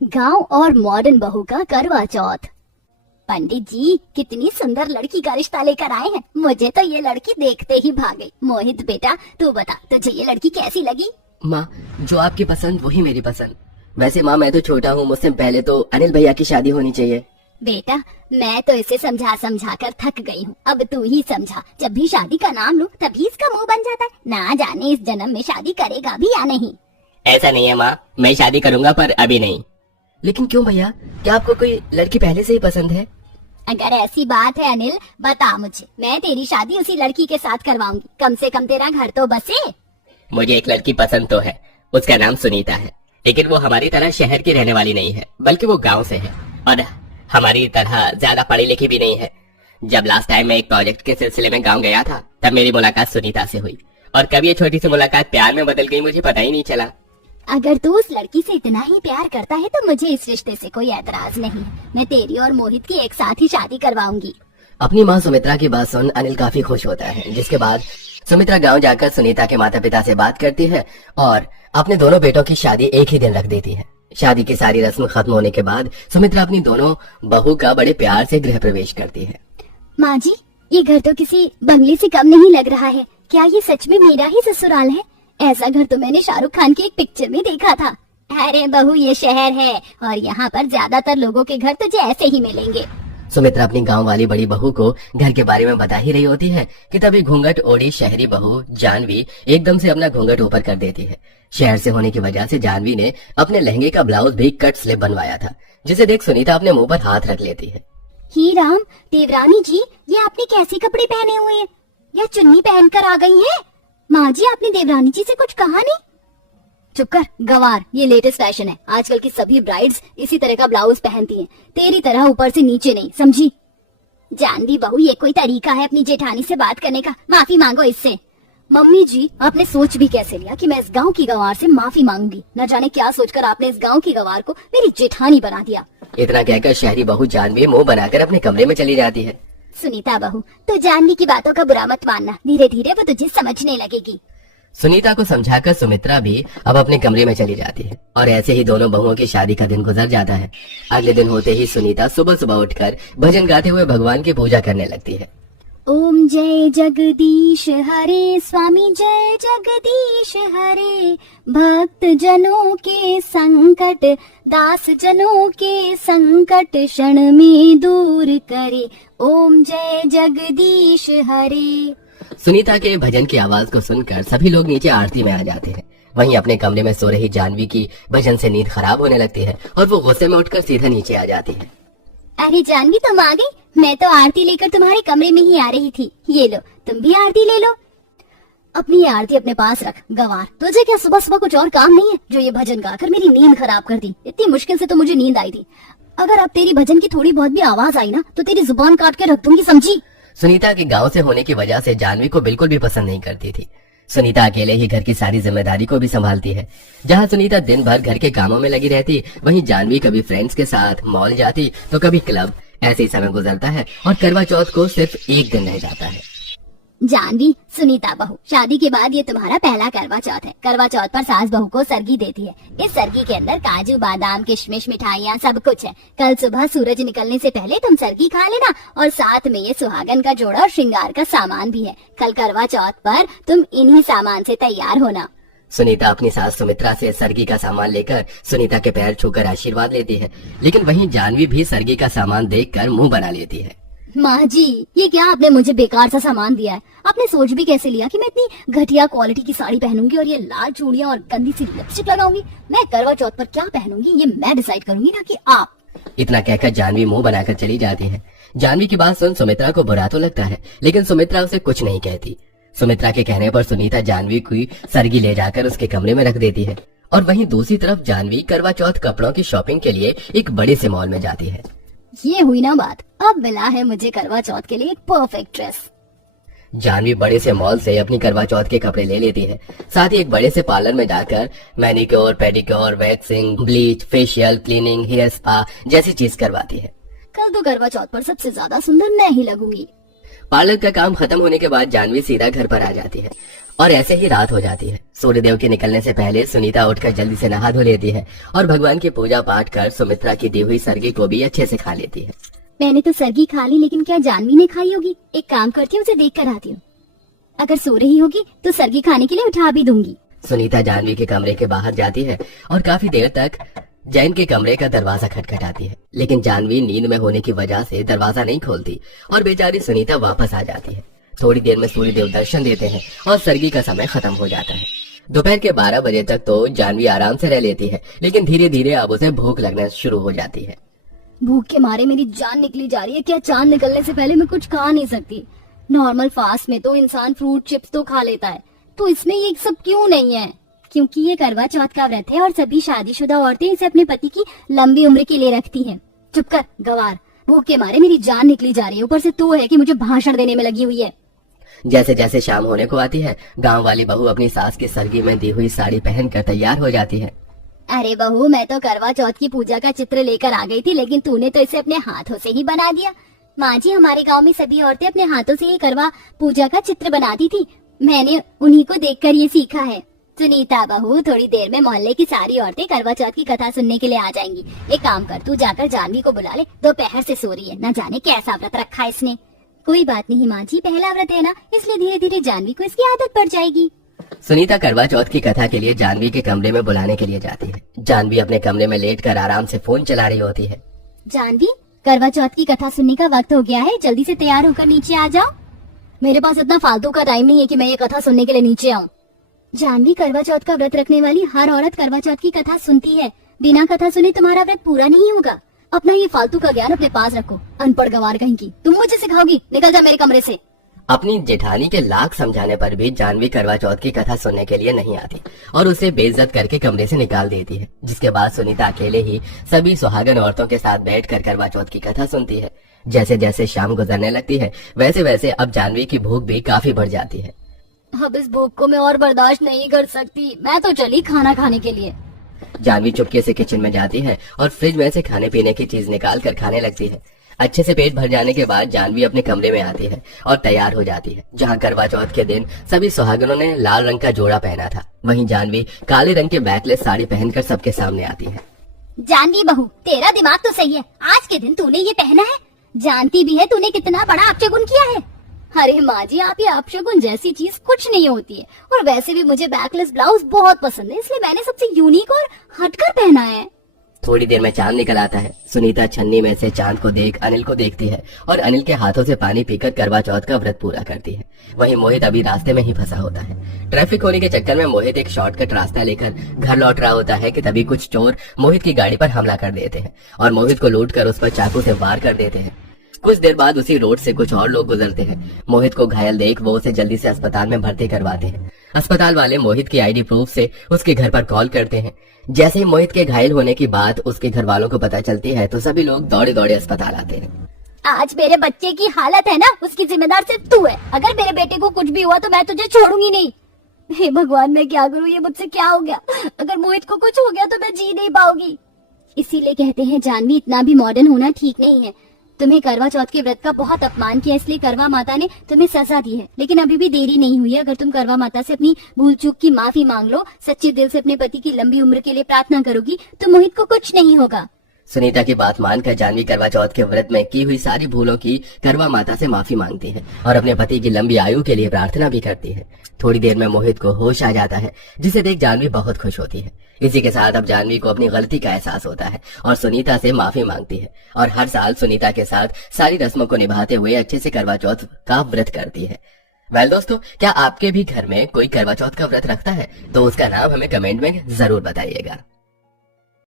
गांव और मॉडर्न बहू का करवा चौथ। पंडित जी कितनी सुंदर लड़की का रिश्ता लेकर आए हैं। मुझे तो ये लड़की देखते ही भाग गई। मोहित बेटा तू बता, तुझे ये लड़की कैसी लगी? माँ, जो आपकी पसंद वही मेरी पसंद। वैसे माँ, मैं तो छोटा हूँ, मुझसे पहले तो अनिल भैया की शादी होनी चाहिए। बेटा मैं तो इसे समझा समझा कर थक गई हूँ। अब तू ही समझा। जब भी शादी का नाम लूं तभी इसका मुंह बन जाता है। ना जाने इस जन्म में शादी करेगा भी या नहीं। ऐसा नहीं है माँ, मैं शादी करूँगा पर अभी नहीं। लेकिन क्यों भैया, क्या आपको कोई लड़की पहले से ही पसंद है? अगर ऐसी बात है अनिल, बता मुझे, मैं तेरी शादी उसी लड़की के साथ करवाऊंगी। कम से कम तेरा घर तो बसे। मुझे एक लड़की पसंद तो है, उसका नाम सुनीता है। लेकिन वो हमारी तरह शहर की रहने वाली नहीं है, बल्कि वो गांव से है और हमारी तरह ज्यादा पढ़ी लिखी भी नहीं है। जब लास्ट टाइम मैं एक प्रोजेक्ट के सिलसिले में गांव गया था, तब मेरी मुलाकात सुनीता से हुई और कब ये छोटी सी मुलाकात प्यार में बदल गई मुझे पता ही नहीं चला। अगर तू उस लड़की से इतना ही प्यार करता है तो मुझे इस रिश्ते से कोई एतराज नहीं है। मैं तेरी और मोहित की एक साथ ही शादी करवाऊंगी। अपनी माँ सुमित्रा की बात सुन अनिल काफी खुश होता है, जिसके बाद सुमित्रा गांव जाकर सुनीता के माता पिता से बात करती है और अपने दोनों बेटों की शादी एक ही दिन रख देती है। शादी की सारी रस्म खत्म होने के बाद सुमित्रा अपनी दोनों बहू का बड़े प्यार से गृह प्रवेश करती है। माँ जी, ये घर तो किसी बंगले से कम नहीं लग रहा है। क्या ये सच में मेरा ही ससुराल है? ऐसा घर तो मैंने शाहरुख खान की एक पिक्चर में देखा था। अरे बहू, ये शहर है और यहाँ पर ज्यादातर लोगों के घर तुझे ऐसे ही मिलेंगे। सुमित्रा अपनी गांव वाली बड़ी बहू को घर के बारे में बता ही रही होती है कि तभी घूंघट ओढ़ी शहरी बहू जानवी एकदम से अपना घूंघट ऊपर कर देती है। शहर से होने की वजह से जानवी ने अपने लहंगे का ब्लाउज भी कट स्लिप बनवाया था, जिसे देख सुनीता अपने मुंह पर हाथ रख लेती है। ही राम, देवरानी जी, ये आपने कैसे कपड़े पहने हुए हैं? या चुन्नी पहनकर आ गई हैं? माँ जी, आपने देवरानी जी से कुछ कहा नहीं? चुप कर गवार, ये लेटेस्ट फैशन है। आजकल की सभी ब्राइड्स इसी तरह का ब्लाउज पहनती हैं। तेरी तरह ऊपर से नीचे नहीं, समझी? जानवी बहू, ये कोई तरीका है अपनी जेठानी से बात करने का? माफी मांगो इससे। मम्मी जी, आपने सोच भी कैसे लिया कि मैं इस गांव की गवार से माफी मांगूंगी? न जाने क्या सोचकर आपने इस गांव की गवार को मेरी जेठानी बना दिया। इतना कहकर शहरी बहू जानवी मुंह बनाकर अपने कमरे में चली जाती है। सुनीता बहू, तो जानवी की बातों का बुरा मत मानना। धीरे धीरे वो तुझे समझने लगेगी। सुनीता को समझाकर सुमित्रा भी अब अपने कमरे में चली जाती है और ऐसे ही दोनों बहुओं की शादी का दिन गुजर जाता है। अगले दिन होते ही सुनीता सुबह सुबह उठकर भजन गाते हुए भगवान की पूजा करने लगती है। ओम जय जगदीश हरे, स्वामी जय जगदीश हरे, भक्त जनों के संकट, दास जनों के संकट क्षण में दूर करे। ओम जय जगदीश हरे। सुनीता के भजन की आवाज को सुनकर सभी लोग नीचे आरती में आ जाते हैं। वहीं अपने कमरे में सो रही जानवी की भजन से नींद खराब होने लगती है और वो गुस्से में उठकर सीधा नीचे आ जाती है। अरे जानवी, तुम आ गई? मैं तो आरती लेकर तुम्हारे कमरे में ही आ रही थी। ये लो, तुम भी आरती ले लो। अपनी ये आरती अपने पास रख गवार। तुझे क्या सुबह सुबह कुछ और काम नहीं है जो ये भजन गाकर मेरी नींद खराब कर दी? इतनी मुश्किल से तो मुझे नींद आई थी। अगर अब तेरी भजन की थोड़ी बहुत भी आवाज आई ना तो तेरी जुबान काट के रख दूंगी, समझी? सुनीता के गांव से होने की वजह से जानवी को बिल्कुल भी पसंद नहीं करती थी। सुनीता अकेले ही घर की सारी जिम्मेदारी को भी संभालती है। जहां सुनीता दिन भर घर के कामों में लगी रहती, वहीं जानवी कभी फ्रेंड्स के साथ मॉल जाती तो कभी क्लब। ऐसे ही समय गुजरता है और करवा चौथ को सिर्फ एक दिन रह जाता है। जानवी, सुनीता बहू, शादी के बाद ये तुम्हारा पहला करवा चौथ है। करवा चौथ पर सास बहू को सरगी देती है। इस सरगी के अंदर काजू बादाम किशमिश मिठाइयाँ सब कुछ है। कल सुबह सूरज निकलने से पहले तुम सरगी खा लेना और साथ में ये सुहागन का जोड़ा और श्रृंगार का सामान भी है। कल करवा चौथ पर तुम इन्हीं सामान से तैयार होना। सुनीता अपनी सास सुमित्रा से सरगी का सामान लेकर सुनीता के पैर छूकर आशीर्वाद लेती है, लेकिन वहीं जानवी भी सरगी का सामान देखकर मुंह बना लेती है। माँ जी, ये क्या आपने मुझे बेकार सा सामान दिया है? आपने सोच भी कैसे लिया कि मैं इतनी घटिया क्वालिटी की साड़ी पहनूंगी और ये लाल चूड़ियाँ और गंदी सी लिपस्टिक लगाऊंगी? मैं करवा चौथ पर क्या पहनूंगी ये मैं डिसाइड करूंगी, ना कि आप। इतना कहकर जानवी मुंह बनाकर चली जाती है। जानवी की बात सुन सुमित्रा को बुरा तो लगता है, लेकिन सुमित्रा उसे कुछ नहीं कहती। सुमित्रा के कहने पर सुनीता जानवी की सरगी ले जाकर उसके कमरे में रख देती है और वहीं दूसरी तरफ जानवी करवा चौथ कपड़ों की शॉपिंग के लिए एक बड़े से मॉल में जाती है। ये हुई ना बात, अब मिला है मुझे करवा चौथ के लिए एक परफेक्ट ड्रेस। जानवी बड़े से मॉल से अपनी करवा चौथ के कपड़े ले लेती है। साथ ही एक बड़े से पार्लर में जाकर manicure, pedicure, waxing, bleach, facial, cleaning, hair spa जैसी चीज करवाती है। कल तो करवा चौथ पर सबसे ज्यादा सुंदर मैं ही लगूंगी। पार्लर का काम खत्म होने के बाद जानवी सीधा घर पर आ जाती है और ऐसे ही रात हो जाती है। सूर्यदेव के निकलने से पहले सुनीता उठकर जल्दी से नहा धो लेती है और भगवान की पूजा पाठ कर सुमित्रा की दी हुई सरगी को भी अच्छे से खा लेती है। मैंने तो सरगी खा ली, लेकिन क्या जानवी ने खाई होगी? एक काम करती हूँ, उसे देख कर आती हूँ। अगर सो रही होगी तो सरगी खाने के लिए उठा भी दूंगी। सुनीता जानवी के कमरे के बाहर जाती है और काफी देर तक जैन के कमरे का दरवाजा खटखटाती है, लेकिन जानवी नींद में होने की वजह से दरवाजा नहीं खोलती और बेचारी सुनीता वापस आ जाती है। थोड़ी देर में सूर्यदेव दर्शन देते हैं और सरगी का समय खत्म हो जाता है। दोपहर के 12 बजे तक तो जानवी आराम से रह लेती है, लेकिन धीरे धीरे अब उसे भूख लगना शुरू हो जाती है। भूख के मारे मेरी जान निकली जा रही है। क्या चांद निकलने से पहले मैं कुछ खा नहीं सकती? नॉर्मल फास्ट में तो इंसान फ्रूट चिप्स तो खा लेता है, तो इसमें ये सब क्यों नहीं है? क्योंकि ये करवा चौथ का व्रत है और सभी शादीशुदा औरतें इसे अपने पति की लंबी उम्र के लिए रखती हैं। चुप कर गवार, भूख के मारे मेरी जान निकली जा रही है, ऊपर से तू है कि मुझे भाषण देने में लगी हुई है। जैसे जैसे शाम होने को आती है, गांव वाली बहू अपनी सास की सरगी में दी हुई साड़ी पहनकर तैयार हो जाती है। अरे बहू, मैं तो करवा चौथ की पूजा का चित्र लेकर आ गई थी, लेकिन तूने तो इसे अपने हाथों से ही बना दिया। माँ जी, हमारे गांव में सभी औरतें अपने हाथों से ही करवा पूजा का चित्र बनाती थी। मैंने उन्हीं को देखकर ये सीखा है। सुनीता बहू, थोड़ी देर में मोहल्ले की सारी औरतें करवा चौथ की कथा सुनने के लिए आ जाएंगी। एक काम कर, तू जाकर जानवी को बुला ले, दोपहर से सो रही है, न जाने कैसा व्रत रखा है इसने। कोई बात नहीं माँ जी, पहला व्रत है ना, इसलिए धीरे धीरे जानवी को इसकी आदत पड़ जाएगी। सुनीता करवा चौथ की कथा के लिए जानवी के कमरे में बुलाने के लिए जाती है। जानवी अपने कमरे में लेटकर आराम से फोन चला रही होती है। जानवी, करवा चौथ की कथा सुनने का वक्त हो गया है, जल्दी से तैयार होकर नीचे आ जाओ। मेरे पास इतना फालतू का टाइम नहीं है कि मैं ये कथा सुनने के लिए नीचे आऊँ। जानवी, करवा चौथ का व्रत रखने वाली हर औरत करवा चौथ की कथा सुनती है। बिना कथा सुने तुम्हारा व्रत पूरा नहीं होगा। अपना ये फालतू का ज्ञान अपने पास रखो, अनपढ़ गंवार कहीं की। तुम मुझे सिखाओगी? निकल जा मेरे कमरे से। अपनी जेठानी के लाख समझाने पर भी जानवी करवा चौथ की कथा सुनने के लिए नहीं आती और उसे बेइज्जत करके कमरे से निकाल देती है। जिसके बाद सुनीता अकेले ही सभी सुहागन औरतों के साथ बैठकर करवा चौथ की कथा सुनती है। जैसे जैसे शाम गुजरने लगती है, वैसे वैसे अब जानवी की भूख भी काफी बढ़ जाती है। अब इस भूख को मैं और बर्दाश्त नहीं कर सकती, मैं तो चली खाना खाने के लिए। जानवी चुपके से किचन में जाती है और फ्रिज में से खाने पीने की चीज निकाल कर खाने लगती है। अच्छे से पेट भर जाने के बाद जानवी अपने कमरे में आती है और तैयार हो जाती है। जहाँ करवा चौथ के दिन सभी सुहागनों ने लाल रंग का जोड़ा पहना था, वहीं जानवी काले रंग के बैकलेस साड़ी पहनकर सबके सामने आती है। जानवी बहू, तेरा दिमाग तो सही है, आज के दिन तूने ये पहना है, जानती भी है तूने कितना बड़ा अपशगुन किया है। अरे माँ जी, आप ये अपशगुन जैसी चीज कुछ नहीं होती है, और वैसे भी मुझे बैकलेस ब्लाउज बहुत पसंद है, इसलिए मैंने सबसे यूनिक और हटकर पहना है। थोड़ी देर में चांद निकल आता है। सुनीता छन्नी में से चांद को देख अनिल को देखती है और अनिल के हाथों से पानी पीकर करवा चौथ का व्रत पूरा करती है। वहीं मोहित अभी रास्ते में ही फंसा होता है। ट्रैफिक होने के चक्कर में मोहित एक शॉर्टकट रास्ता लेकर घर लौट रहा होता है कि तभी कुछ चोर मोहित की गाड़ी पर हमला कर देते हैं और मोहित को लूट कर उस पर चाकू से वार कर देते हैं। कुछ देर बाद उसी रोड से कुछ और लोग गुजरते हैं। मोहित को घायल देख वो उसे जल्दी से अस्पताल में भर्ती करवाते हैं। अस्पताल वाले मोहित की आईडी प्रूफ से उसके घर पर कॉल करते हैं। जैसे ही मोहित के घायल होने की बात उसके घर वालों को पता चलती है तो सभी लोग दौड़े दौड़े अस्पताल आते हैं। आज मेरे बच्चे की हालत है ना, उसकी जिम्मेदार सिर्फ तू है। अगर मेरे बेटे को कुछ भी हुआ तो मैं तुझे छोड़ूंगी नहीं। हे भगवान, मैं क्या करूँ? ये मुझसे क्या हो गया? अगर मोहित को कुछ हो गया तो मैं जी नहीं पाऊंगी। इसीलिए कहते हैं जानवी, इतना भी मॉडर्न होना ठीक नहीं है। तुम्हें करवा चौथ के व्रत का बहुत अपमान किया, इसलिए करवा माता ने तुम्हें सजा दी है। लेकिन अभी भी देरी नहीं हुई है। अगर तुम करवा माता से अपनी भूल चूक की माफी मांग लो, सच्चे दिल से अपने पति की लंबी उम्र के लिए प्रार्थना करोगी, तो मोहित को कुछ नहीं होगा। सुनीता की बात मानकर जानवी करवा चौथ के व्रत में की हुई सारी भूलों की करवा माता से माफी मांगती है और अपने पति की लंबी आयु के लिए प्रार्थना भी करती है। थोड़ी देर में मोहित को होश आ जाता है, जिसे देख जानवी बहुत खुश होती है। इसी के साथ अब जानवी को अपनी गलती का एहसास होता है और सुनीता से माफी मांगती है और हर साल सुनीता के साथ सारी रस्मों को निभाते हुए अच्छे से करवा चौथ का व्रत करती है। वेल दोस्तों, क्या आपके भी घर में कोई करवा चौथ का व्रत रखता है? तो उसका नाम हमें कमेंट में जरूर बताइएगा।